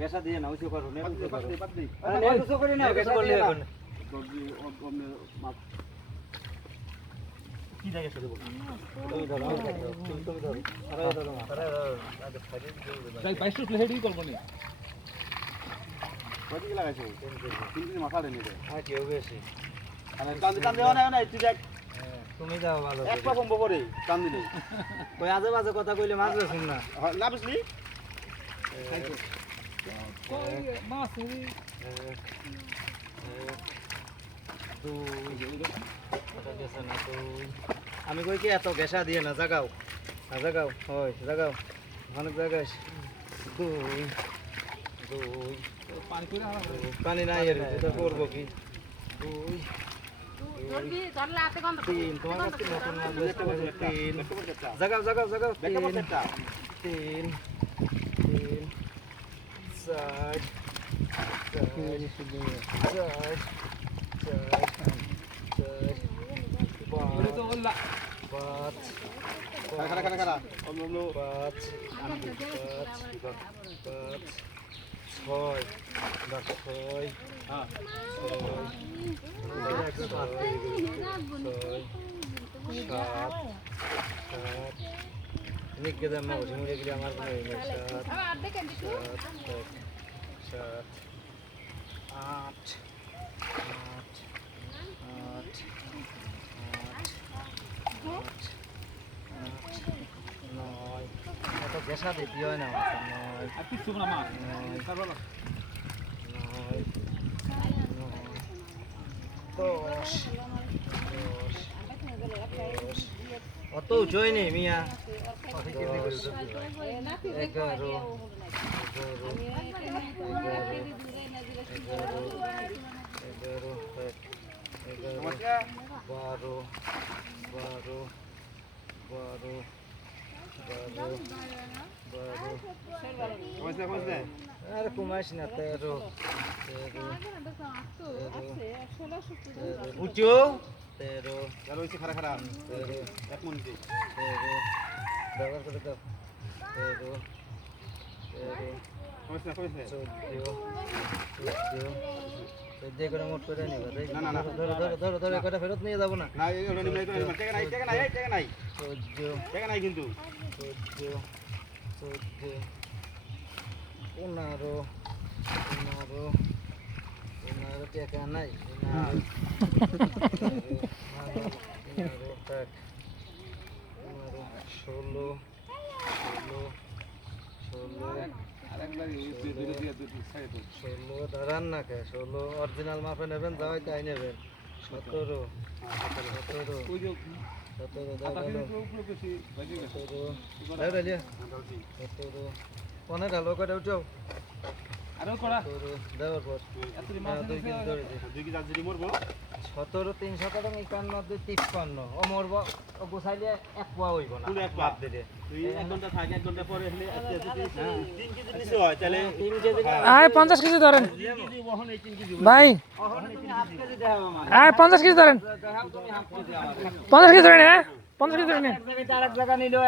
গেসা দিয়ে না উঁচু করো কি জায়গা শুরু করব তুমি ধরো তুমি ধরো আরে বাইশ হেডি করব না কত কি লাগাইছো 3 কেজি মাথা দেনি রে হ্যাঁ কি হবে এসে আরে কান দেও না তুই দেখ তুমি যাও ভালো এক পা কম বরে কান দিলে কই আজে বাজে কথা কইলে মাছ শুন না না বুঝলি কই মাছ নি আমি কই কি এত গেসা দিয়ে না জাগাও হয় জাগাও অনেক জায়গায় পানি নাই এর ভিতর করবো কি জাগাও তিন চার গেসা দিতে হয় না অত উঁচুই নেই মিয়া 11 আরে কমাইস না 13 উঁচু 13 আর ওইছে খারা খারা 13 এক মিনিট 13 ব্যবহার করে দাও 13 কমাইস না 14 যে করে মোট করে নিবা না ধরো কটা ফেরত নিয়ে যাব না না ওটা নিয়ে টাকা নাই কিন্তু 14 টাকা নাই 16 ধরান না কে 16 অরিজিনাল মাপে নেবেন যাই তাই নেবেন 17 কোনে ঢালো করে উঠাও আরো করা দেওয়ার পর এতরি মাছ 2 কেজি ধরে 2 কেজি আজরি মরবো 17 300 টাকা 51 53 ও মরবো ও গোছাইলে এক পোয়া হইব না পুরো এক পাপ দিলে তুই এক ঘন্টা থাকে এক ঘন্টা পরে হলে 3 কেজি নিচে হয় তাহলে 3 কেজি আয় 50 কেজি ধরেন ভাই আয় 50 কেজি ধরেন 50 কেজি ধরেন হ্যাঁ 50 কেজি ধরেন এক জায়গায় আরেক জায়গা নিলো